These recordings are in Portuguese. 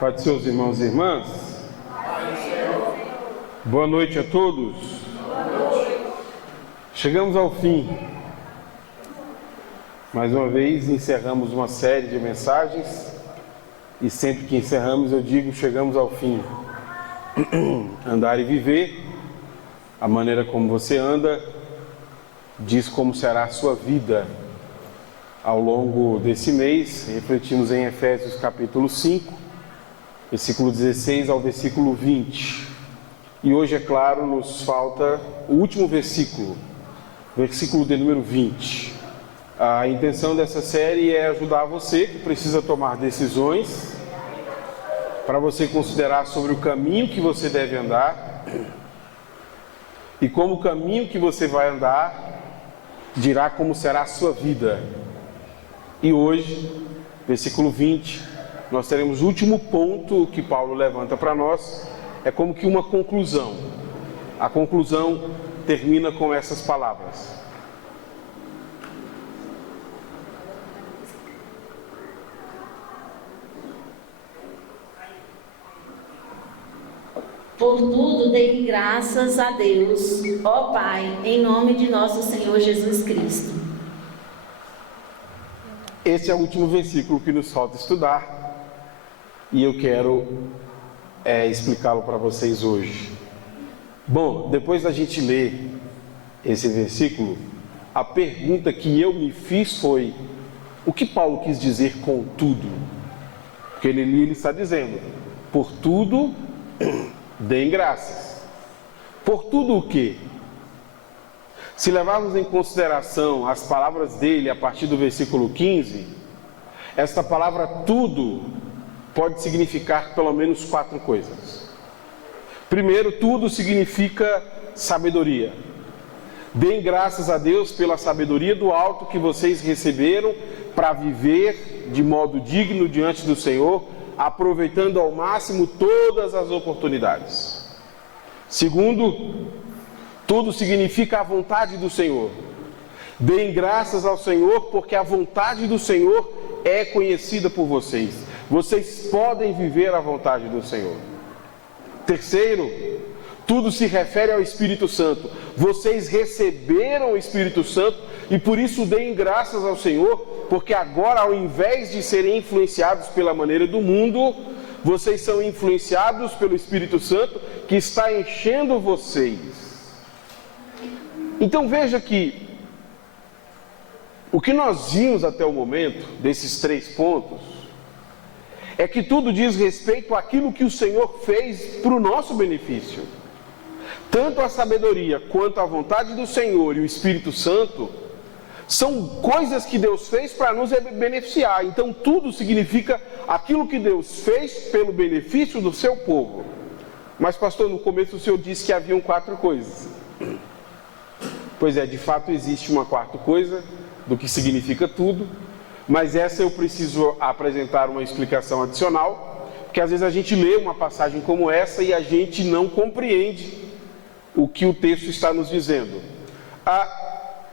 Pai de seus irmãos e irmãs. Boa noite a todos. Chegamos ao fim. Mais uma vez encerramos uma série de mensagens e sempre que encerramos eu digo chegamos ao fim. Andar e viver, a maneira como você anda, diz como será a sua vida. Ao longo desse mês, refletimos em Efésios capítulo 5, versículo 16 ao versículo 20. E hoje, é claro, nos falta o último versículo de número 20. A intenção dessa série é ajudar você que precisa tomar decisões, para você considerar sobre o caminho que você deve andar e como o caminho que você vai andar dirá como será a sua vida. E hoje, versículo 20, nós teremos o último ponto que Paulo levanta para nós, é como que uma conclusão. A conclusão termina com essas palavras. Por tudo dei graças a Deus, ó Pai, em nome de nosso Senhor Jesus Cristo. Esse é o último versículo que nos falta estudar e eu quero explicá-lo para vocês hoje. Bom, depois da gente ler esse versículo, a pergunta que eu me fiz foi: o que Paulo quis dizer com tudo? Porque ele está dizendo, por tudo deem graças. Por tudo o quê? Se levarmos em consideração as palavras dele a partir do versículo 15, esta palavra tudo pode significar pelo menos 4 coisas. Primeiro, tudo significa sabedoria. Deem graças a Deus pela sabedoria do alto que vocês receberam para viver de modo digno diante do Senhor, aproveitando ao máximo todas as oportunidades. Segundo, tudo significa a vontade do Senhor. Deem graças ao Senhor porque a vontade do Senhor é conhecida por vocês. Vocês podem viver a vontade do Senhor. Terceiro, tudo se refere ao Espírito Santo. Vocês receberam o Espírito Santo e por isso deem graças ao Senhor, porque agora, ao invés de serem influenciados pela maneira do mundo, vocês são influenciados pelo Espírito Santo que está enchendo vocês. Então veja que o que nós vimos até o momento, desses 3 pontos, é que tudo diz respeito àquilo que o Senhor fez para o nosso benefício. Tanto a sabedoria quanto a vontade do Senhor e o Espírito Santo são coisas que Deus fez para nos beneficiar. Então tudo significa aquilo que Deus fez pelo benefício do seu povo. Mas pastor, no começo o senhor disse que haviam 4 coisas. Pois é, de fato existe uma 4ª coisa do que significa tudo, mas essa eu preciso apresentar uma explicação adicional, porque às vezes a gente lê uma passagem como essa e a gente não compreende o que o texto está nos dizendo.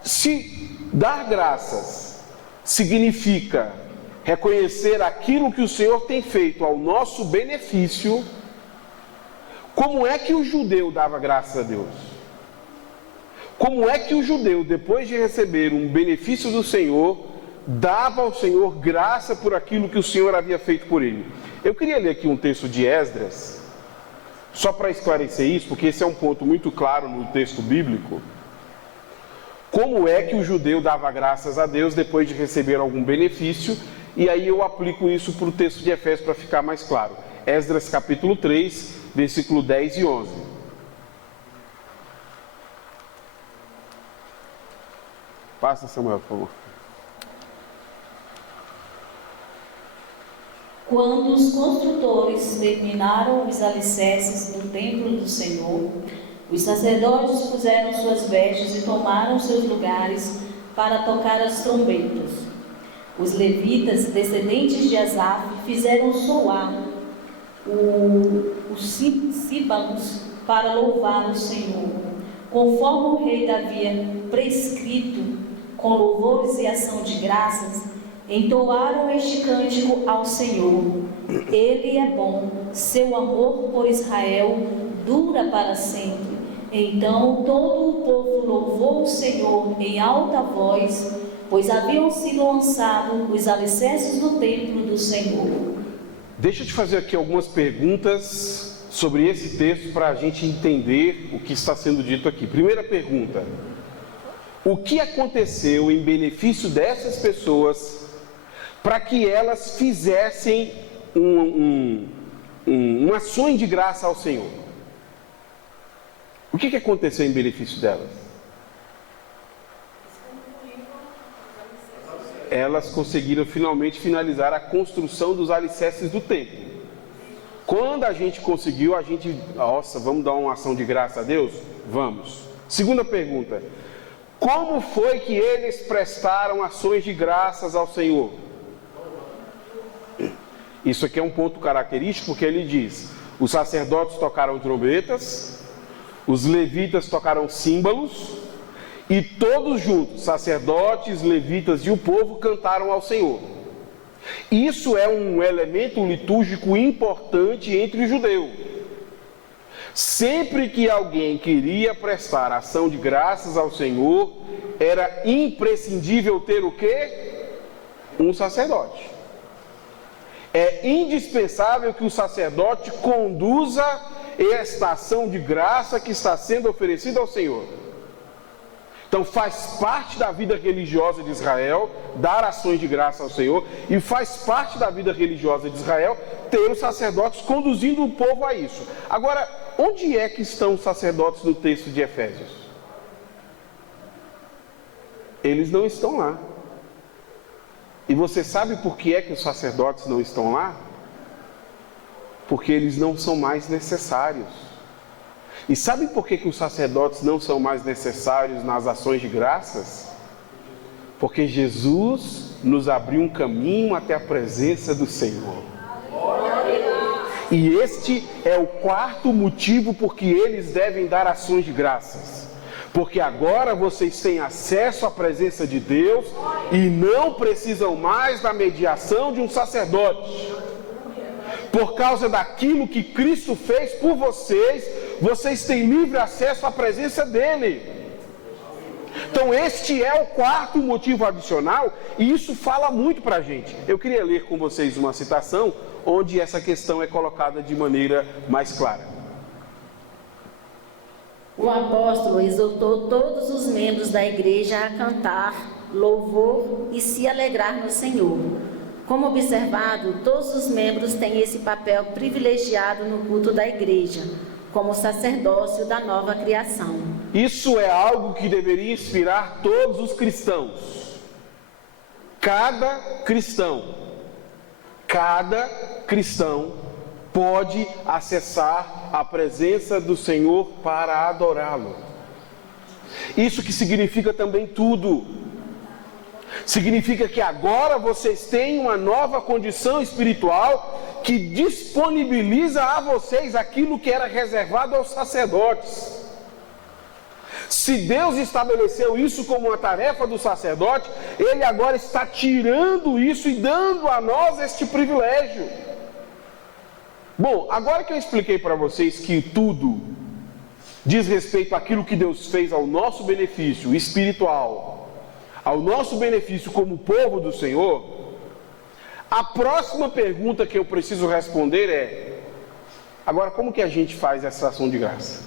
Se dar graças significa reconhecer aquilo que o Senhor tem feito ao nosso benefício, como é que o judeu dava graças a Deus? Como é que o judeu, depois de receber um benefício do Senhor, dava ao Senhor graça por aquilo que o Senhor havia feito por ele? Eu queria ler aqui um texto de Esdras, só para esclarecer isso, porque esse é um ponto muito claro no texto bíblico. Como é que o judeu dava graças a Deus depois de receber algum benefício? E aí eu aplico isso para o texto de Efésios para ficar mais claro. Esdras capítulo 3, versículo 10 e 11. Passa, Samuel, por favor. Quando os construtores terminaram os alicerces do templo do Senhor, os sacerdotes puseram suas vestes e tomaram seus lugares para tocar as trombetas. Os levitas, descendentes de Asaf, fizeram soar os símbolos para louvar o Senhor, conforme o rei havia prescrito, com louvores e ação de graças, entoaram este cântico ao Senhor: Ele é bom, seu amor por Israel dura para sempre. Então todo o povo louvou o Senhor em alta voz, pois haviam sido lançados os alicerces do templo do Senhor. Deixa eu te fazer aqui algumas perguntas sobre esse texto para a gente entender o que está sendo dito aqui. Primeira pergunta: o que aconteceu em benefício dessas pessoas para que elas fizessem ações de graça ao Senhor? O que aconteceu em benefício delas? Elas conseguiram finalmente finalizar a construção dos alicerces do templo. Quando a gente conseguiu, nossa, vamos dar uma ação de graça a Deus? Vamos. Segunda pergunta: como foi que eles prestaram ações de graças ao Senhor? Isso aqui é um ponto característico, porque ele diz: os sacerdotes tocaram trombetas, os levitas tocaram símbolos, e todos juntos, sacerdotes, levitas e o povo, cantaram ao Senhor. Isso é um elemento litúrgico importante entre os judeus. Sempre que alguém queria prestar ação de graças ao Senhor, era imprescindível ter o quê? Um sacerdote. É indispensável que o sacerdote conduza esta ação de graça que está sendo oferecida ao Senhor. Então faz parte da vida religiosa de Israel dar ações de graça ao Senhor, e faz parte da vida religiosa de Israel ter os sacerdotes conduzindo o povo a isso. Agora, onde é que estão os sacerdotes no texto de Efésios? Eles não estão lá. E você sabe por que é que os sacerdotes não estão lá? Porque eles não são mais necessários. E sabe por que os sacerdotes não são mais necessários nas ações de graças? Porque Jesus nos abriu um caminho até a presença do Senhor. E este é o quarto motivo por que eles devem dar ações de graças. Porque agora vocês têm acesso à presença de Deus e não precisam mais da mediação de um sacerdote. Por causa daquilo que Cristo fez por vocês, vocês têm livre acesso à presença dele. Então este é o quarto motivo adicional, e isso fala muito para a gente. Eu queria ler com vocês uma citação onde essa questão é colocada de maneira mais clara. O apóstolo exortou todos os membros da igreja a cantar louvor e se alegrar no Senhor. Como observado, todos os membros têm esse papel privilegiado no culto da igreja, como sacerdócio da nova criação. Isso é algo que deveria inspirar todos os cristãos. Cada cristão pode acessar a presença do Senhor para adorá-lo. Isso que significa também tudo. Significa que agora vocês têm uma nova condição espiritual que disponibiliza a vocês aquilo que era reservado aos sacerdotes. Se Deus estabeleceu isso como uma tarefa do sacerdote, Ele agora está tirando isso e dando a nós este privilégio. Bom, agora que eu expliquei para vocês que tudo diz respeito àquilo que Deus fez ao nosso benefício espiritual, ao nosso benefício como povo do Senhor, a próxima pergunta que eu preciso responder é: agora como que a gente faz essa ação de graça?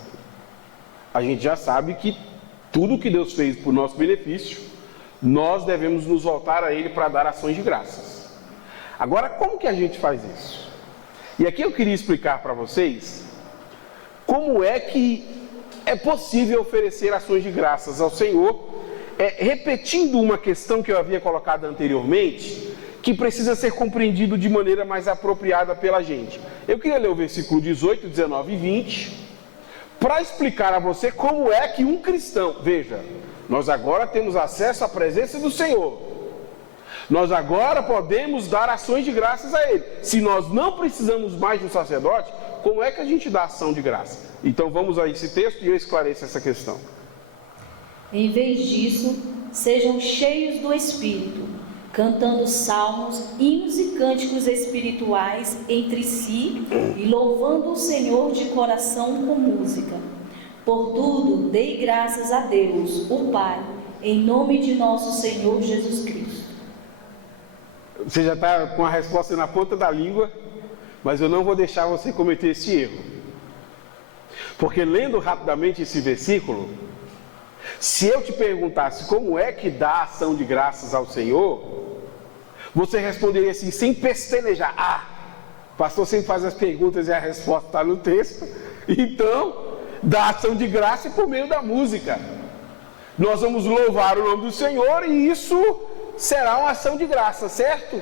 A gente já sabe que tudo que Deus fez por nosso benefício, nós devemos nos voltar a Ele para dar ações de graças. Agora, como que a gente faz isso? E aqui eu queria explicar para vocês como é que é possível oferecer ações de graças ao Senhor, repetindo uma questão que eu havia colocado anteriormente, que precisa ser compreendido de maneira mais apropriada pela gente. Eu queria ler o versículo 18, 19 e 20, para explicar a você como é que um cristão... Veja, nós agora temos acesso à presença do Senhor. Nós agora podemos dar ações de graças a Ele. Se nós não precisamos mais de um sacerdote, como é que a gente dá ação de graça? Então vamos a esse texto e eu esclareço essa questão. Em vez disso, sejam cheios do Espírito, cantando salmos, hinos e cânticos espirituais entre si e louvando o Senhor de coração com música. Por tudo, dei graças a Deus, o Pai, em nome de nosso Senhor Jesus Cristo. Você já está com a resposta na ponta da língua, mas eu não vou deixar você cometer esse erro. Porque lendo rapidamente esse versículo, se eu te perguntasse como é que dá ação de graças ao Senhor, você responderia assim, sem pestanejar. O pastor sempre faz as perguntas e a resposta está no texto. Então, dá ação de graça por meio da música. Nós vamos louvar o nome do Senhor e isso será uma ação de graça, certo?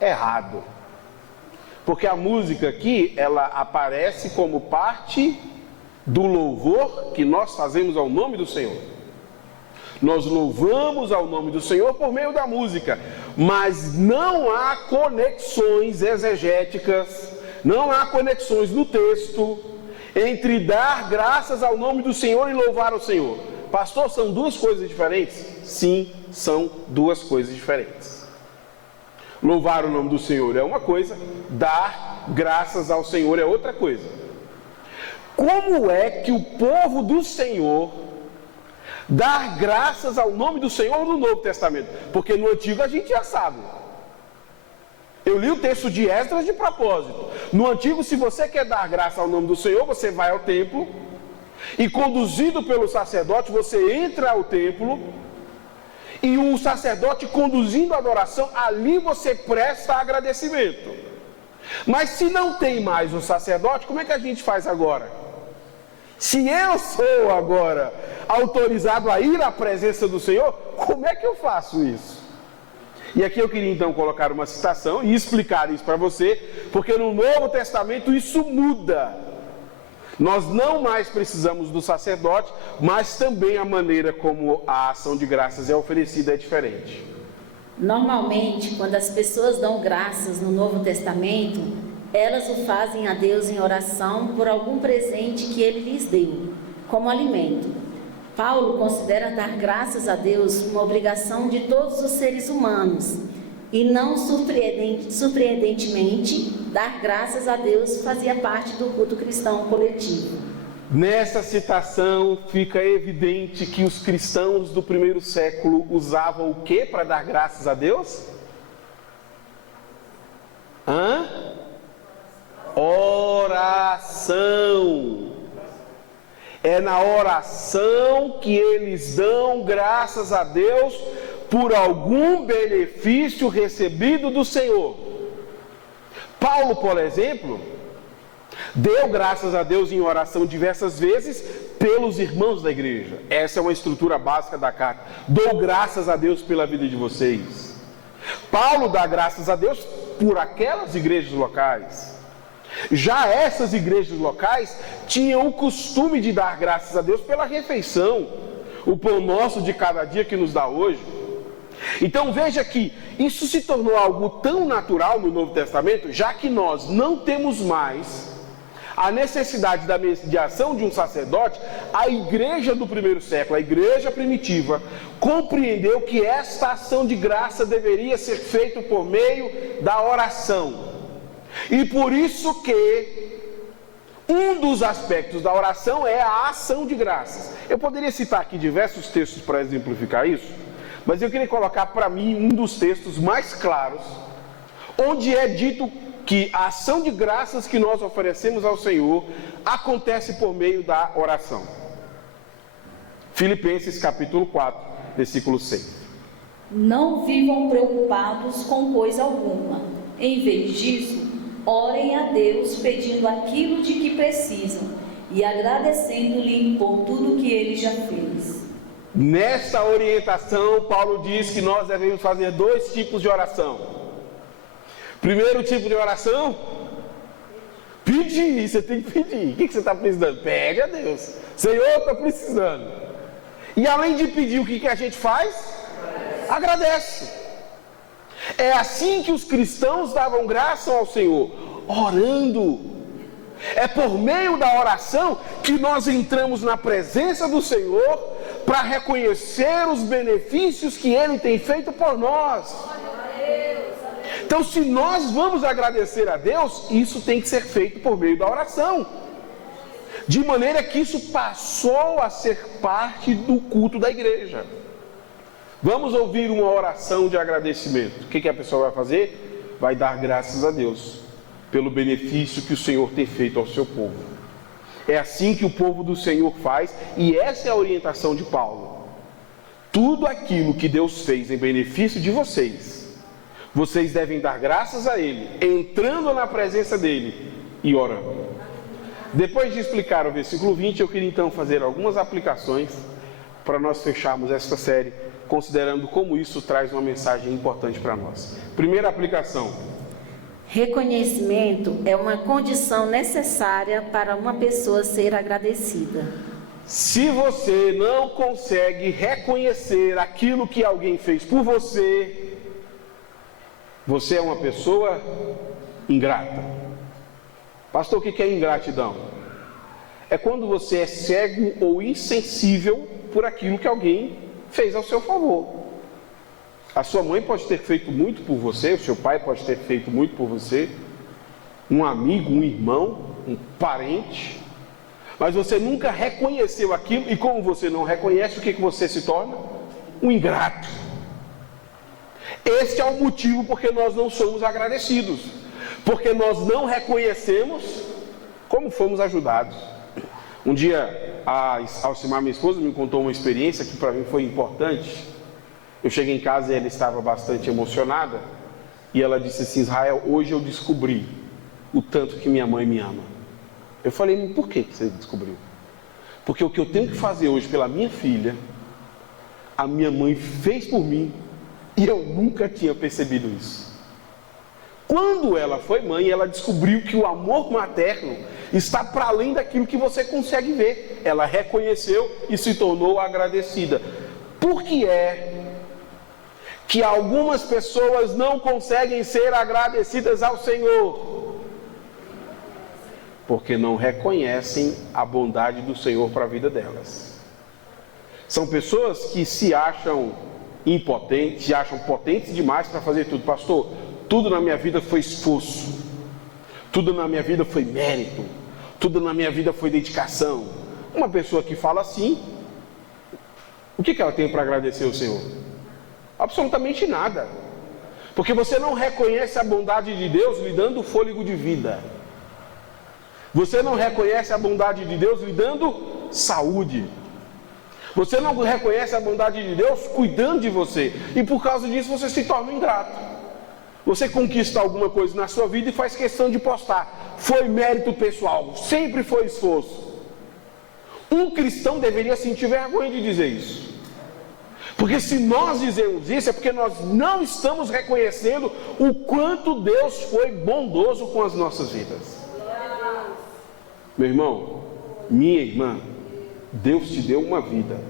Errado. Porque a música aqui, ela aparece como parte do louvor que nós fazemos ao nome do Senhor. Nós louvamos ao nome do Senhor por meio da música, mas não há conexões exegéticas, não há conexões no texto entre dar graças ao nome do Senhor e louvar o Senhor. Pastor, são duas coisas diferentes? Sim, são duas coisas diferentes. Louvar o nome do Senhor é uma coisa, dar graças ao Senhor é outra coisa. Como é que o povo do Senhor dar graças ao nome do Senhor no Novo Testamento? Porque no Antigo a gente já sabe. Eu li o texto de Esdras de propósito. No Antigo, se você quer dar graça ao nome do Senhor, você vai ao templo e, conduzido pelo sacerdote, você entra ao templo e o sacerdote conduzindo a adoração, ali você presta agradecimento. Mas se não tem mais o sacerdote, como é que a gente faz agora? Se eu sou agora autorizado a ir à presença do Senhor, como é que eu faço isso? E aqui eu queria então colocar uma citação e explicar isso para você, porque no Novo Testamento isso muda. Nós não mais precisamos do sacerdote, mas também a maneira como a ação de graças é oferecida é diferente. Normalmente, quando as pessoas dão graças no Novo Testamento, elas o fazem a Deus em oração por algum presente que Ele lhes deu, como alimento. Paulo considera dar graças a Deus uma obrigação de todos os seres humanos, e não surpreendentemente, dar graças a Deus fazia parte do culto cristão coletivo. Nessa citação fica evidente que os cristãos do primeiro século usavam o que para dar graças a Deus? Oração. É na oração que eles dão graças a Deus por algum benefício recebido do Senhor. Paulo, por exemplo, deu graças a Deus em oração diversas vezes pelos irmãos da igreja. Essa é uma estrutura básica da carta. Dou graças a Deus pela vida de vocês. Paulo dá graças a Deus por aquelas igrejas locais. Já essas igrejas locais tinham o costume de dar graças a Deus pela refeição, o pão nosso de cada dia que nos dá hoje. Então veja que isso se tornou algo tão natural no Novo Testamento, já que nós não temos mais a necessidade da mediação de um sacerdote. A igreja do primeiro século, a igreja primitiva, compreendeu que esta ação de graça deveria ser feita por meio da oração. E por isso que um dos aspectos da oração é a ação de graças. Eu poderia citar aqui diversos textos para exemplificar isso, mas eu queria colocar para mim um dos textos mais claros, onde é dito que a ação de graças que nós oferecemos ao Senhor acontece por meio da oração. Filipenses capítulo 4, versículo 6. Não vivam preocupados com coisa alguma. Em vez disso, orem a Deus pedindo aquilo de que precisam e agradecendo-lhe por tudo que Ele já fez. Nesta orientação, Paulo diz que nós devemos fazer dois tipos de oração. Primeiro tipo de oração, pedir. Você tem que pedir. O que você está precisando? Pede a Deus. Senhor, eu estou precisando. E além de pedir, o que a gente faz? Agradece. É assim que os cristãos davam graça ao Senhor, orando. É por meio da oração que nós entramos na presença do Senhor para reconhecer os benefícios que Ele tem feito por nós. Então, se nós vamos agradecer a Deus, isso tem que ser feito por meio da oração. De maneira que isso passou a ser parte do culto da igreja. Vamos ouvir uma oração de agradecimento. O que a pessoa vai fazer? Vai dar graças a Deus pelo benefício que o Senhor tem feito ao seu povo. É assim que o povo do Senhor faz, e essa é a orientação de Paulo. Tudo aquilo que Deus fez em benefício de vocês, vocês devem dar graças a Ele, entrando na presença dEle e orando. Depois de explicar o versículo 20, eu queria então fazer algumas aplicações para nós fecharmos esta série, considerando como isso traz uma mensagem importante para nós. Primeira aplicação. Reconhecimento é uma condição necessária para uma pessoa ser agradecida. Se você não consegue reconhecer aquilo que alguém fez por você, você é uma pessoa ingrata. Pastor, o que é ingratidão? É quando você é cego ou insensível por aquilo que alguém fez ao seu favor. A sua mãe pode ter feito muito por você, o seu pai pode ter feito muito por você, um amigo, um irmão, um parente, mas você nunca reconheceu aquilo, e como você não reconhece, o que você se torna? Um ingrato. Este é o motivo porque nós não somos agradecidos, porque nós não reconhecemos como fomos ajudados. Um dia, a Alcimar, minha esposa, me contou uma experiência que para mim foi importante. Eu cheguei em casa e ela estava bastante emocionada, e ela disse assim: Israel, hoje eu descobri o tanto que minha mãe me ama. Eu falei: por que você descobriu? Porque o que eu tenho que fazer hoje pela minha filha, a minha mãe fez por mim, e eu nunca tinha percebido isso. Quando ela foi mãe, ela descobriu que o amor materno está para além daquilo que você consegue ver. Ela reconheceu e se tornou agradecida. Por que é que algumas pessoas não conseguem ser agradecidas ao Senhor? Porque não reconhecem a bondade do Senhor para a vida delas. São pessoas que se acham impotentes, se acham potentes demais para fazer tudo. Pastor, tudo na minha vida foi esforço, tudo na minha vida foi mérito, tudo na minha vida foi dedicação. Uma pessoa que fala assim, o que ela tem para agradecer ao Senhor? Absolutamente nada. Porque você não reconhece a bondade de Deus lhe dando fôlego de vida. Você não reconhece a bondade de Deus lhe dando saúde. Você não reconhece a bondade de Deus cuidando de você. E por causa disso você se torna ingrato. Você conquista alguma coisa na sua vida e faz questão de postar. Foi mérito pessoal, sempre foi esforço. Um cristão deveria sentir vergonha de dizer isso. Porque se nós dizemos isso, é porque nós não estamos reconhecendo o quanto Deus foi bondoso com as nossas vidas. Meu irmão, minha irmã, Deus te deu uma vida.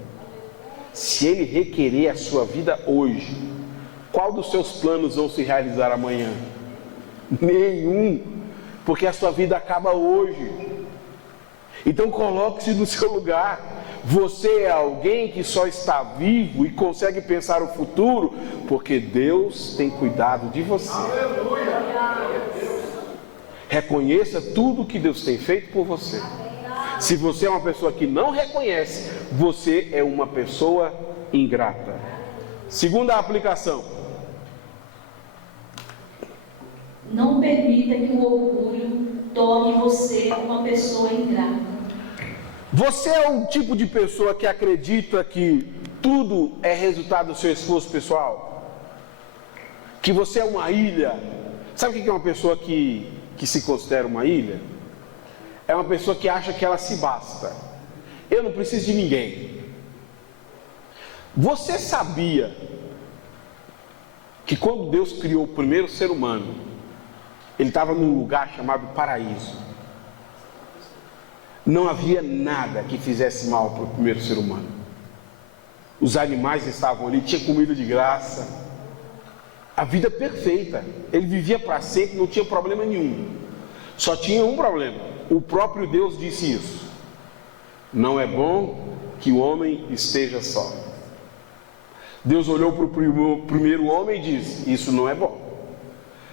Se Ele requerer a sua vida hoje, qual dos seus planos vão se realizar amanhã? Nenhum, porque a sua vida acaba hoje. Então coloque-se no seu lugar. Você é alguém que só está vivo e consegue pensar o futuro porque Deus tem cuidado de você. Reconheça tudo que Deus tem feito por você. Se você é uma pessoa que não reconhece, você é uma pessoa ingrata. Segunda aplicação. Não permita que o orgulho torne você uma pessoa ingrata. Você é um tipo de pessoa que acredita que tudo é resultado do seu esforço pessoal? Que você é uma ilha? Sabe o que é uma pessoa que se considera uma ilha? É uma pessoa que acha que ela se basta. Eu não preciso de ninguém. Você sabia que quando Deus criou o primeiro ser humano, ele estava num lugar chamado paraíso? Não havia nada que fizesse mal para o primeiro ser humano. Os animais estavam ali, tinha comida de graça, a vida perfeita. Ele vivia para sempre, não tinha problema nenhum. Só tinha um problema. O próprio Deus disse isso: não é bom que o homem esteja só. Deus olhou para o primeiro homem e disse: isso não é bom.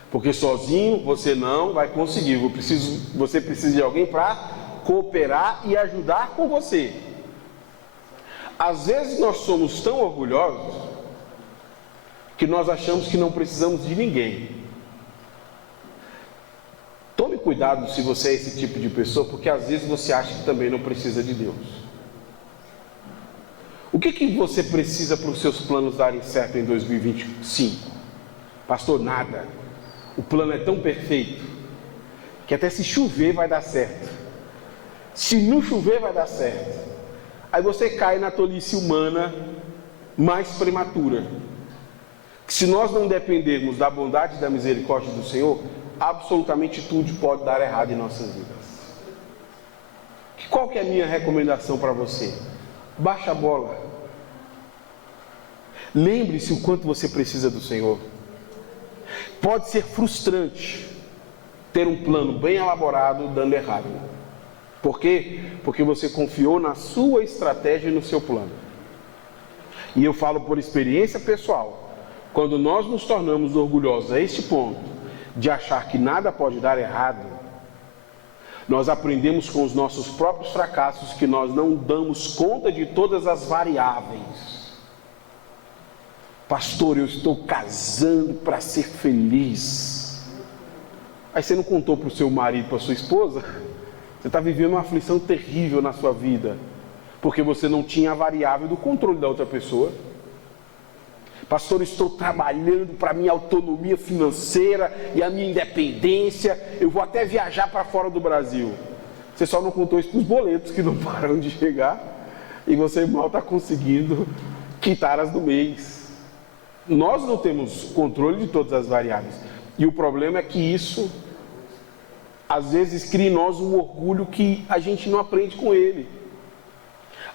Porque sozinho você não vai conseguir. Você precisa de alguém para cooperar e ajudar com você. Às vezes nós somos tão orgulhosos que nós achamos que não precisamos de ninguém. Tome cuidado se você é esse tipo de pessoa, porque às vezes você acha que também não precisa de Deus. O que você precisa para os seus planos darem certo em 2025? Pastor, nada. O plano é tão perfeito que até se chover vai dar certo. Se não chover vai dar certo. Aí você cai na tolice humana mais prematura. Que se nós não dependermos da bondade e da misericórdia do Senhor, absolutamente tudo pode dar errado em nossas vidas. Qual que é a minha recomendação para você? Baixa a bola. Lembre-se o quanto você precisa do Senhor. Pode ser frustrante ter um plano bem elaborado dando errado. Por quê? Porque você confiou na sua estratégia e no seu plano. E eu falo por experiência pessoal. Quando nós nos tornamos orgulhosos a este ponto de achar que nada pode dar errado, nós aprendemos com os nossos próprios fracassos que nós não damos conta de todas as variáveis. Pastor, eu estou casando para ser feliz. Aí você não contou para o seu marido, para a sua esposa? Você está vivendo uma aflição terrível na sua vida, porque você não tinha a variável do controle da outra pessoa. Pastor, estou trabalhando para a minha autonomia financeira e a minha independência. Eu vou até viajar para fora do Brasil. Você só não contou isso para os boletos que não param de chegar e você mal está conseguindo quitar as do mês. Nós não temos controle de todas as variáveis. E o problema é que isso, às vezes, cria em nós um orgulho que a gente não aprende com ele.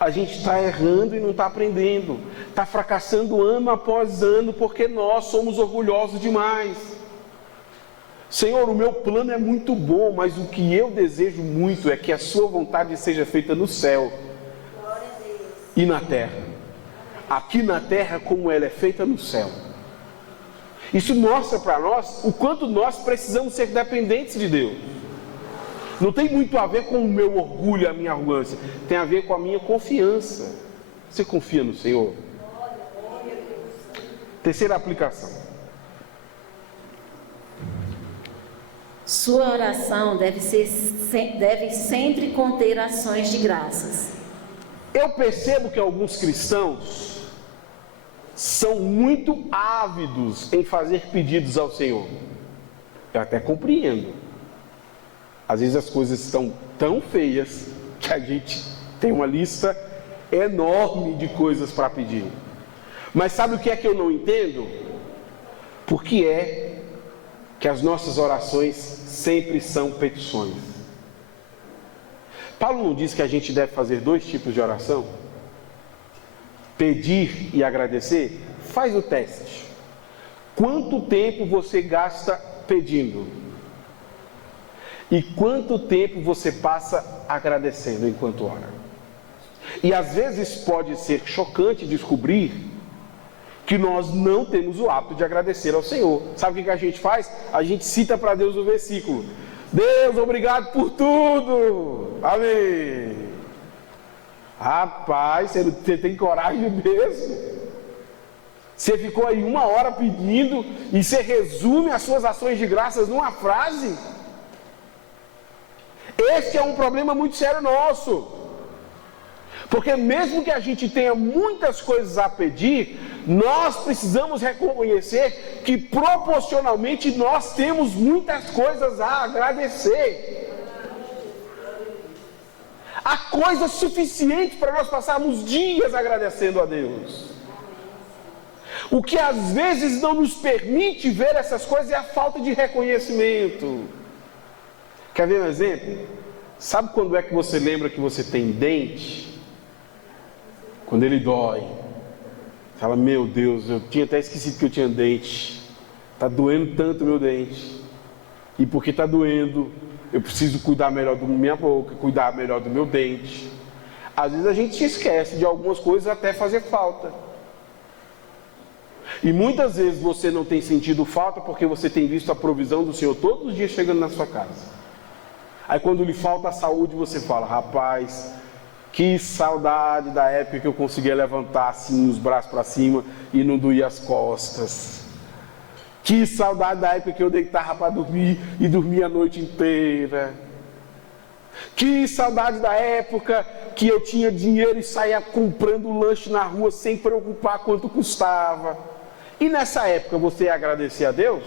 A gente está errando e não está aprendendo. Está fracassando ano após ano porque nós somos orgulhosos demais. Senhor, o meu plano é muito bom, mas o que eu desejo muito é que a sua vontade seja feita no céu e na terra. Aqui na terra como ela é feita no céu. Isso mostra para nós o quanto nós precisamos ser dependentes de Deus. Não tem muito a ver com o meu orgulho e a minha arrogância. Tem a ver com a minha confiança. Você confia no Senhor? Terceira aplicação. Sua oração deve sempre conter ações de graças. Eu percebo que alguns cristãos são muito ávidos em fazer pedidos ao Senhor. Eu até compreendo. Às vezes as coisas estão tão feias que a gente tem uma lista enorme de coisas para pedir. Mas sabe o que é que eu não entendo? Por que é que as nossas orações sempre são petições? Paulo não diz que a gente deve fazer 2 tipos de oração? Pedir e agradecer? Faz o teste. Quanto tempo você gasta pedindo? E quanto tempo você passa agradecendo enquanto ora? E às vezes pode ser chocante descobrir que nós não temos o hábito de agradecer ao Senhor. Sabe o que a gente faz? A gente cita para Deus o versículo: Deus, obrigado por tudo. Amém. Rapaz, você tem coragem mesmo? Você ficou aí 1 hora pedindo e você resume as suas ações de graças numa frase? Esse é um problema muito sério nosso. Porque mesmo que a gente tenha muitas coisas a pedir, nós precisamos reconhecer que proporcionalmente nós temos muitas coisas a agradecer. Há coisas suficientes para nós passarmos dias agradecendo a Deus. O que às vezes não nos permite ver essas coisas é a falta de reconhecimento. Quer ver um exemplo? Sabe quando é que você lembra que você tem dente? Quando ele dói. Fala, meu Deus, eu tinha até esquecido que eu tinha dente. Está doendo tanto meu dente. E porque está doendo, eu preciso cuidar melhor da minha boca, cuidar melhor do meu dente. Às vezes a gente se esquece de algumas coisas até fazer falta. E muitas vezes você não tem sentido falta porque você tem visto a provisão do Senhor todos os dias chegando na sua casa. Aí quando lhe falta a saúde, você fala: rapaz, que saudade da época que eu conseguia levantar assim os braços para cima e não doía as costas. Que saudade da época que eu deitava para dormir e dormia a noite inteira. Que saudade da época que eu tinha dinheiro e saía comprando lanche na rua sem preocupar quanto custava. E nessa época você ia agradecer a Deus?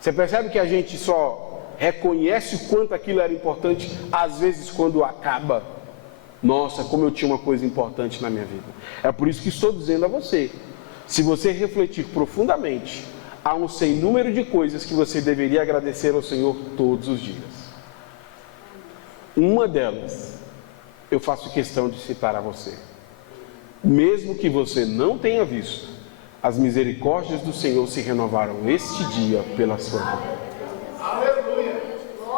Você percebe que a gente só reconhece o quanto aquilo era importante, às vezes quando acaba. Nossa, como eu tinha uma coisa importante na minha vida. É por isso que estou dizendo a você, se você refletir profundamente, há um sem número de coisas que você deveria agradecer ao Senhor todos os dias. Uma delas, eu faço questão de citar a você. Mesmo que você não tenha visto, as misericórdias do Senhor se renovaram este dia pela sua vida.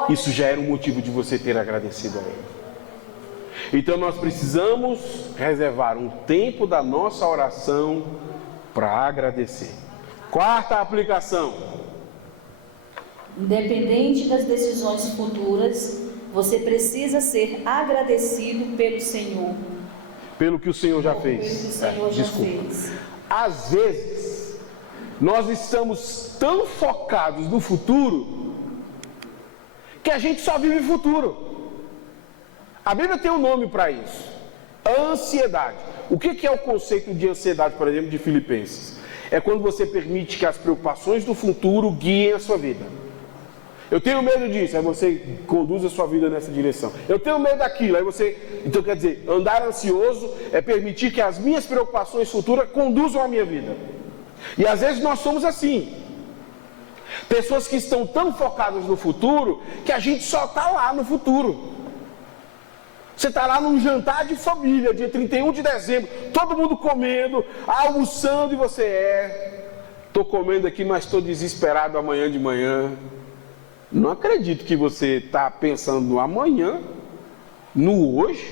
Isso já era um motivo de você ter agradecido a Ele. Então nós precisamos reservar um tempo da nossa oração para agradecer. Quarta aplicação. Independente das decisões futuras, você precisa ser agradecido pelo Senhor. Pelo que o Senhor já fez. Pelo que o Senhor já fez. Às vezes, nós estamos tão focados no futuro que a gente só vive o futuro. A Bíblia tem um nome para isso: ansiedade. O que é o conceito de ansiedade, por exemplo, de Filipenses? É quando você permite que as preocupações do futuro guiem a sua vida. Eu tenho medo disso, aí você conduz a sua vida nessa direção. Eu tenho medo daquilo, aí você... Então quer dizer, andar ansioso é permitir que as minhas preocupações futuras conduzam a minha vida. E às vezes nós somos assim. Pessoas que estão tão focadas no futuro que a gente só está lá no futuro. Você está lá num jantar de família, dia 31 de dezembro, todo mundo comendo, almoçando, e você estou comendo aqui, mas estou desesperado amanhã de manhã. Não acredito que você está pensando no amanhã, no hoje,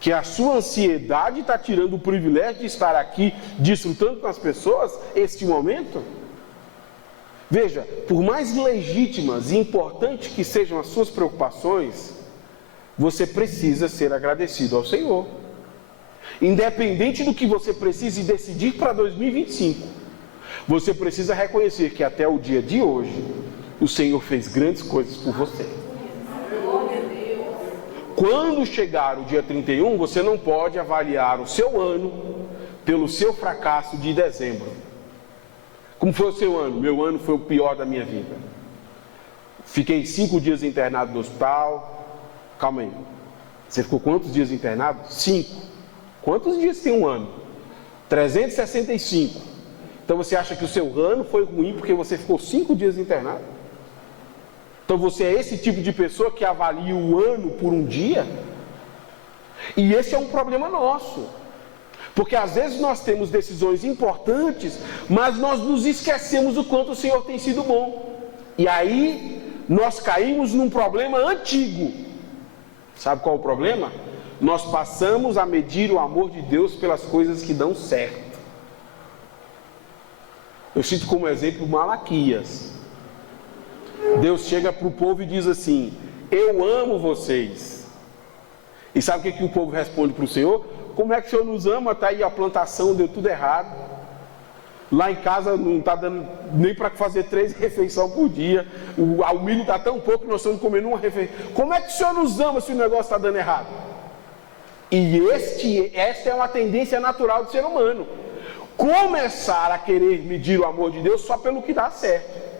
que a sua ansiedade está tirando o privilégio de estar aqui desfrutando com as pessoas este momento. Veja, por mais legítimas e importantes que sejam as suas preocupações, você precisa ser agradecido ao Senhor. Independente do que você precise decidir para 2025, você precisa reconhecer que até o dia de hoje, o Senhor fez grandes coisas por você. Quando chegar o dia 31, você não pode avaliar o seu ano pelo seu fracasso de dezembro. Como foi o seu ano? Meu ano foi o pior da minha vida. Fiquei 5 dias internado no hospital. Calma aí. Você ficou quantos dias internado? 5. Quantos dias tem um ano? 365. Então você acha que o seu ano foi ruim porque você ficou 5 dias internado? Então você é esse tipo de pessoa que avalia o ano por um dia? E esse é um problema nosso. Porque às vezes nós temos decisões importantes, mas nós nos esquecemos do quanto o Senhor tem sido bom. E aí nós caímos num problema antigo. Sabe qual é o problema? Nós passamos a medir o amor de Deus pelas coisas que dão certo. Eu cito como exemplo Malaquias. Deus chega para o povo e diz assim: eu amo vocês. E sabe o que o povo responde para o Senhor? Como é que o Senhor nos ama? Está aí a plantação, deu tudo errado. Lá em casa não está dando nem para fazer 3 refeições por dia. O milho está tão pouco que nós estamos comendo uma refeição. Como é que o Senhor nos ama se o negócio está dando errado? E esta é uma tendência natural do ser humano. Começar a querer medir o amor de Deus só pelo que dá certo.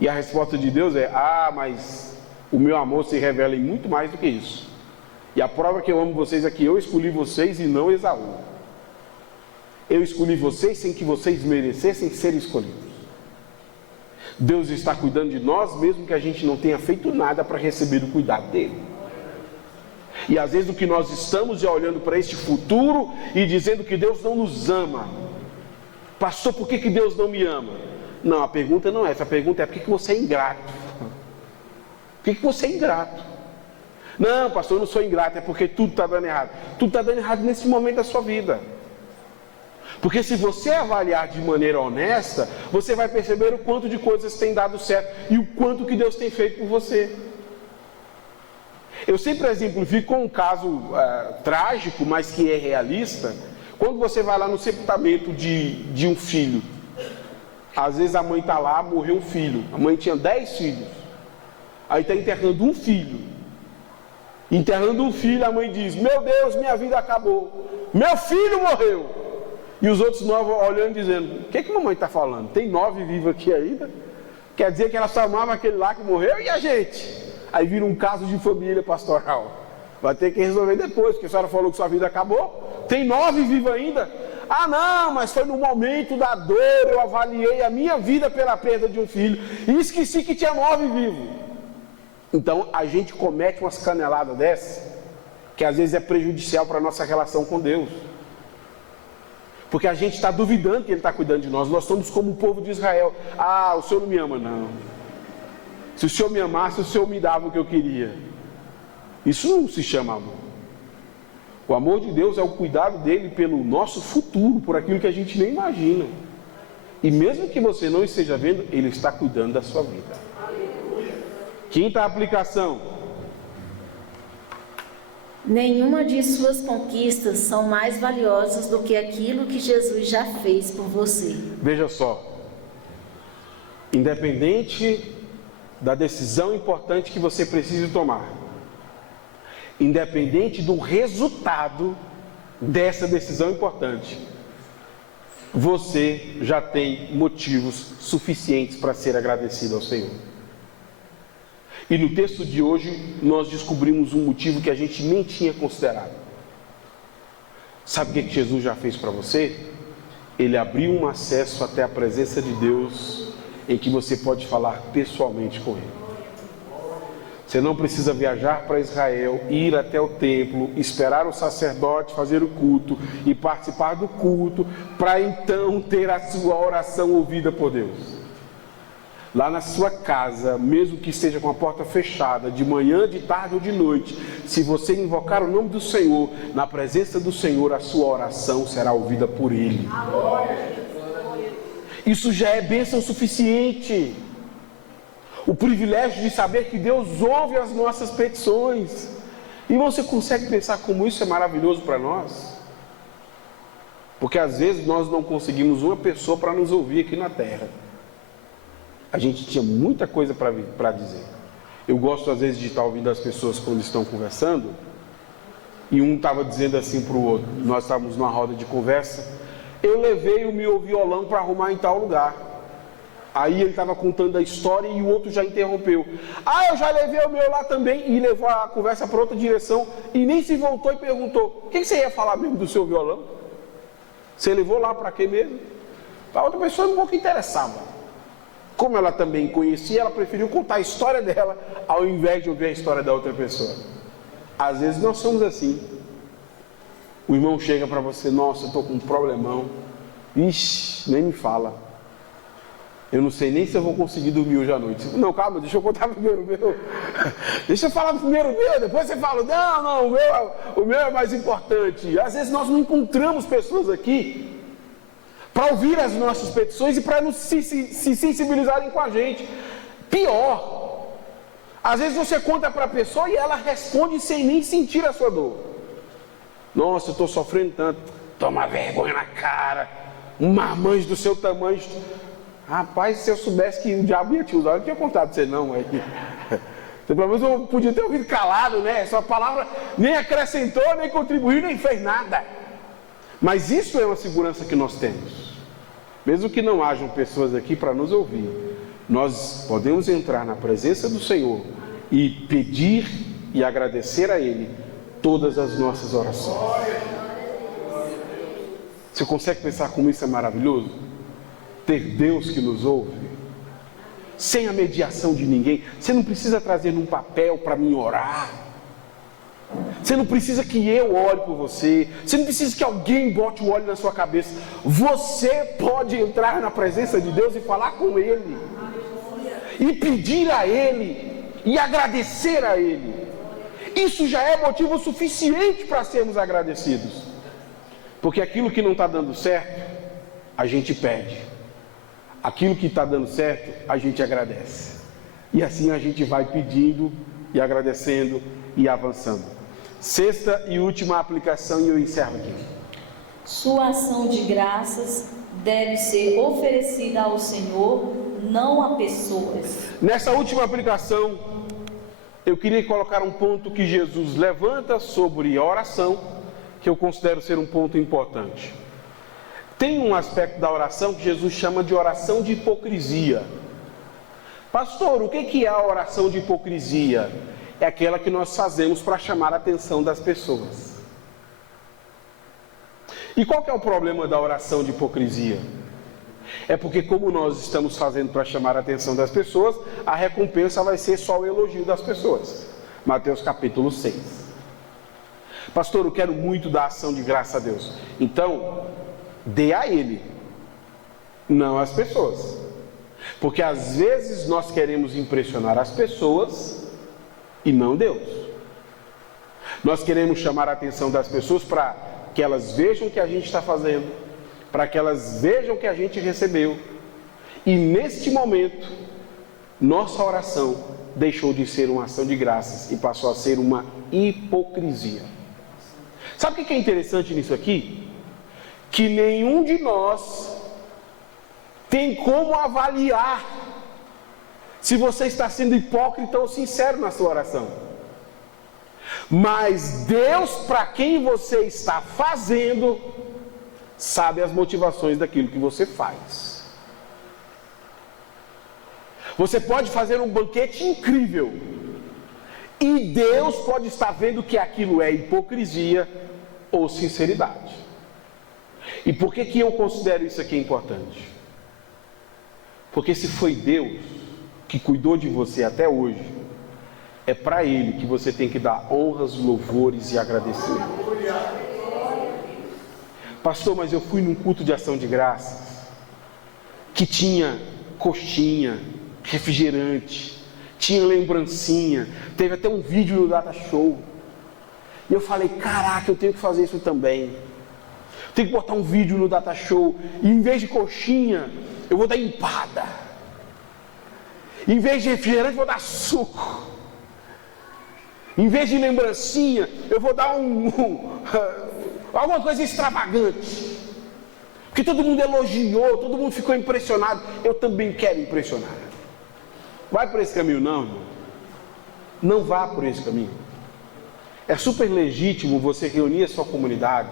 E a resposta de Deus é: mas o meu amor se revela em muito mais do que isso. E a prova que eu amo vocês é que eu escolhi vocês e não Esaú. Eu escolhi vocês sem que vocês merecessem ser escolhidos. Deus está cuidando de nós, mesmo que a gente não tenha feito nada para receber o cuidado dele. E às vezes o que nós estamos é olhando para este futuro e dizendo que Deus não nos ama. Pastor, por que Deus não me ama? Não, a pergunta não é essa. A pergunta é: por que você é ingrato? Por que você é ingrato? Não, pastor, eu não sou ingrato, é porque tudo está dando errado. Tudo está dando errado nesse momento da sua vida. Porque se você avaliar de maneira honesta, você vai perceber o quanto de coisas tem dado certo e o quanto que Deus tem feito por você. Eu sempre exemplifico com um caso trágico, mas que é realista. Quando você vai lá no sepultamento de um filho, às vezes a mãe está lá, morreu um filho. A mãe tinha 10 filhos. Aí está enterrando um filho. Enterrando um filho, a mãe diz: meu Deus, minha vida acabou. Meu filho morreu. E os outros 9 olhando e dizendo: o que a mamãe está falando? Tem 9 vivos aqui ainda? Quer dizer que ela só amava aquele lá que morreu e a gente? Aí vira um caso de família pastoral. Vai ter que resolver depois, porque a senhora falou que sua vida acabou. Tem 9 vivos ainda? Ah não, mas foi no momento da dor, eu avaliei a minha vida pela perda de um filho e esqueci que tinha 9 vivos. Então a gente comete umas caneladas dessas, que às vezes é prejudicial para a nossa relação com Deus. Porque a gente está duvidando que Ele está cuidando de nós. Nós somos como o povo de Israel. Ah, o Senhor não me ama, não. Se o Senhor me amasse, o Senhor me dava o que eu queria. Isso não se chama amor. O amor de Deus é o cuidado dele pelo nosso futuro, por aquilo que a gente nem imagina. E mesmo que você não esteja vendo, Ele está cuidando da sua vida. Quinta aplicação. Nenhuma de suas conquistas são mais valiosas do que aquilo que Jesus já fez por você. Veja só. Independente da decisão importante que você precise tomar, independente do resultado dessa decisão importante, você já tem motivos suficientes para ser agradecido ao Senhor. E no texto de hoje nós descobrimos um motivo que a gente nem tinha considerado. Sabe o que Jesus já fez para você? Ele abriu um acesso até a presença de Deus, em que você pode falar pessoalmente com Ele. Você não precisa viajar para Israel, ir até o templo, esperar o sacerdote fazer o culto e participar do culto, para então ter a sua oração ouvida por Deus. Lá na sua casa, mesmo que esteja com a porta fechada, de manhã, de tarde ou de noite, se você invocar o nome do Senhor, na presença do Senhor, a sua oração será ouvida por Ele. Isso já é bênção suficiente. O privilégio de saber que Deus ouve as nossas petições. E você consegue pensar como isso é maravilhoso para nós? Porque às vezes nós não conseguimos uma pessoa para nos ouvir aqui na terra. A gente tinha muita coisa para dizer. Eu gosto às vezes de estar ouvindo as pessoas quando estão conversando, e um estava dizendo assim para o outro, nós estávamos numa roda de conversa: eu levei o meu violão para arrumar em tal lugar. Aí ele estava contando a história e o outro já interrompeu: ah, eu já levei o meu lá também. E levou a conversa para outra direção e nem se voltou e perguntou: o que você ia falar mesmo do seu violão? Você levou lá para quê mesmo? A outra pessoa um pouco interessava. Como ela também conhecia, ela preferiu contar a história dela ao invés de ouvir a história da outra pessoa. Às vezes nós somos assim. O irmão chega para você: nossa, eu estou com um problemão. Ixi, nem me fala. Eu não sei nem se eu vou conseguir dormir hoje à noite. Não, calma, deixa eu contar primeiro o meu. Deixa eu falar primeiro o meu, depois você fala: não, o meu é mais importante. Às vezes nós não encontramos pessoas aqui para ouvir as nossas petições e para se sensibilizarem com a gente. Pior, às vezes você conta para a pessoa e ela responde sem nem sentir a sua dor. Nossa, eu estou sofrendo tanto. Toma vergonha na cara. Um marmanjo do seu tamanho. Rapaz, se eu soubesse que o diabo ia te usar, eu não tinha contado para você não. Aí. Pelo menos eu podia ter ouvido calado, né? Sua palavra nem acrescentou, nem contribuiu, nem fez nada. Mas isso é uma segurança que nós temos. Mesmo que não hajam pessoas aqui para nos ouvir, nós podemos entrar na presença do Senhor e pedir e agradecer a Ele todas as nossas orações. Você consegue pensar como isso é maravilhoso? Ter Deus que nos ouve, sem a mediação de ninguém. Você não precisa trazer num papel para mim orar. Você não precisa que eu ore por você. Você não precisa que alguém bote o óleo na sua cabeça. Você pode entrar na presença de Deus e falar com Ele. E pedir a Ele. E agradecer a Ele. Isso já é motivo suficiente para sermos agradecidos. Porque aquilo que não está dando certo, a gente pede. Aquilo que está dando certo, a gente agradece. E assim a gente vai pedindo e agradecendo e avançando. Sexta e última aplicação e eu encerro aqui. Sua ação de graças deve ser oferecida ao Senhor, não a pessoas. Nessa última aplicação, eu queria colocar um ponto que Jesus levanta sobre a oração, que eu considero ser um ponto importante. Tem um aspecto da oração que Jesus chama de oração de hipocrisia. Pastor, o que é a oração de hipocrisia? É aquela que nós fazemos para chamar a atenção das pessoas. E qual que é o problema da oração de hipocrisia? É porque como nós estamos fazendo para chamar a atenção das pessoas, a recompensa vai ser só o elogio das pessoas. Mateus capítulo 6. Pastor, eu quero muito dar ação de graça a Deus. Então, dê a Ele, não às pessoas. Porque às vezes nós queremos impressionar as pessoas e não Deus. Nós queremos chamar a atenção das pessoas para que elas vejam o que a gente está fazendo, para que elas vejam o que a gente recebeu. E neste momento, nossa oração deixou de ser uma ação de graças e passou a ser uma hipocrisia. Sabe o que é interessante nisso aqui? Que nenhum de nós tem como avaliar se você está sendo hipócrita ou sincero na sua oração. Mas Deus, para quem você está fazendo, sabe as motivações daquilo que você faz. Você pode fazer um banquete incrível e Deus pode estar vendo que aquilo é hipocrisia ou sinceridade. E por que eu considero isso aqui importante? Porque se foi Deus que cuidou de você até hoje, é para Ele que você tem que dar honras, louvores e agradecimento. Pastor, mas eu fui num culto de ação de graças que tinha coxinha, refrigerante, tinha lembrancinha, teve até um vídeo no Data Show. E eu falei, caraca, eu tenho que fazer isso também. Tenho que botar um vídeo no Data Show e em vez de coxinha, eu vou dar empada. Em vez de refrigerante, eu vou dar suco. Em vez de lembrancinha, eu vou dar alguma coisa extravagante. Porque todo mundo elogiou, todo mundo ficou impressionado. Eu também quero impressionar. Vai por esse caminho não, irmão. Não vá por esse caminho. É super legítimo você reunir a sua comunidade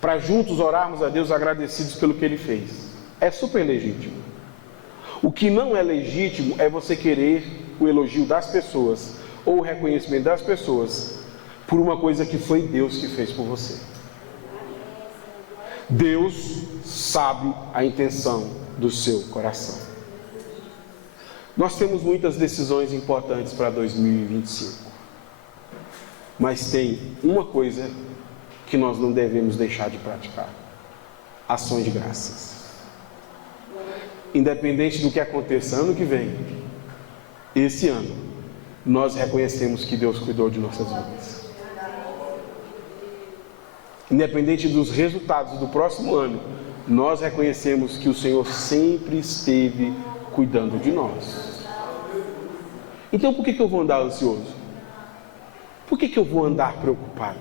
para juntos orarmos a Deus agradecidos pelo que Ele fez. É super legítimo. O que não é legítimo é você querer o elogio das pessoas ou o reconhecimento das pessoas por uma coisa que foi Deus que fez por você. Deus sabe a intenção do seu coração. Nós temos muitas decisões importantes para 2025. Mas tem uma coisa que nós não devemos deixar de praticar: ações de graças. Independente do que aconteça ano que vem, esse ano, nós reconhecemos que Deus cuidou de nossas vidas. Independente dos resultados do próximo ano, nós reconhecemos que o Senhor sempre esteve cuidando de nós. Então por que eu vou andar ansioso? Por que eu vou andar preocupado?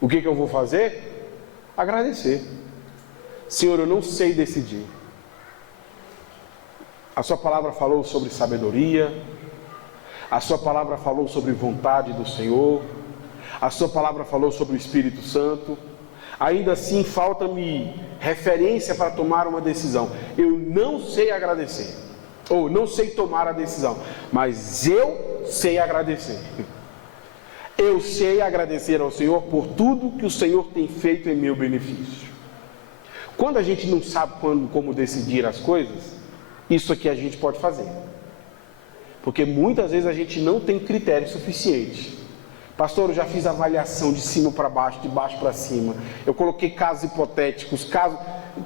O que eu vou fazer? Agradecer. Senhor, eu não sei decidir. A sua palavra falou sobre sabedoria. A sua palavra falou sobre vontade do Senhor. A sua palavra falou sobre o Espírito Santo. Ainda assim, falta-me referência para tomar uma decisão. Eu não sei agradecer, ou não sei tomar a decisão, mas eu sei agradecer. Eu sei agradecer ao Senhor por tudo que o Senhor tem feito em meu benefício. Quando a gente não sabe como decidir as coisas, isso aqui a gente pode fazer. Porque muitas vezes a gente não tem critério suficiente. Pastor, eu já fiz avaliação de cima para baixo, de baixo para cima. Eu coloquei casos hipotéticos,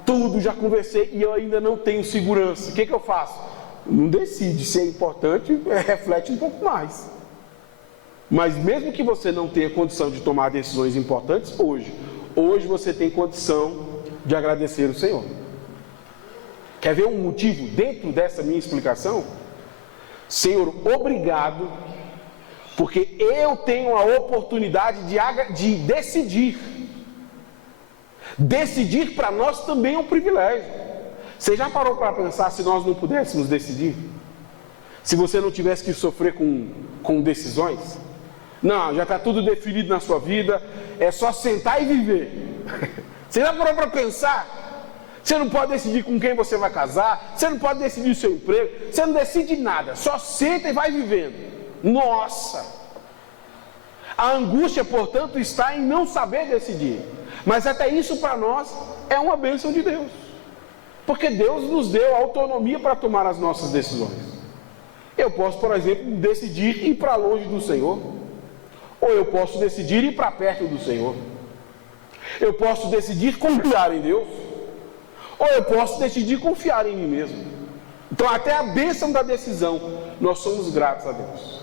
tudo, já conversei e eu ainda não tenho segurança. O que eu faço? Não decide. Se é importante, reflete um pouco mais. Mas mesmo que você não tenha condição de tomar decisões importantes hoje você tem condição de agradecer o Senhor. Quer ver um motivo dentro dessa minha explicação? Senhor, obrigado, porque eu tenho a oportunidade de decidir. Decidir para nós também é um privilégio. Você já parou para pensar se nós não pudéssemos decidir? Se você não tivesse que sofrer com decisões? Não, já está tudo definido na sua vida, é só sentar e viver. Você já parou para pensar? Você não pode decidir com quem você vai casar, você não pode decidir o seu emprego, você não decide nada, só senta e vai vivendo. Nossa! A angústia, portanto, está em não saber decidir. Mas até isso para nós é uma bênção de Deus. Porque Deus nos deu autonomia para tomar as nossas decisões. Eu posso, por exemplo, decidir ir para longe do Senhor. Ou eu posso decidir ir para perto do Senhor. Eu posso decidir confiar em Deus. Ou eu posso decidir confiar em mim mesmo. Então até a bênção da decisão, nós somos gratos a Deus.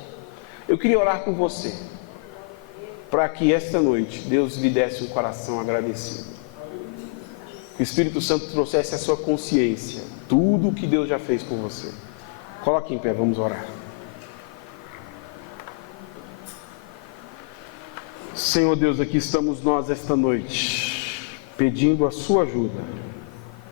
Eu queria orar por você, para que esta noite Deus lhe desse um coração agradecido. Que o Espírito Santo trouxesse a sua consciência, tudo o que Deus já fez por você. Coloque em pé, vamos orar. Senhor Deus, aqui estamos nós esta noite, pedindo a sua ajuda.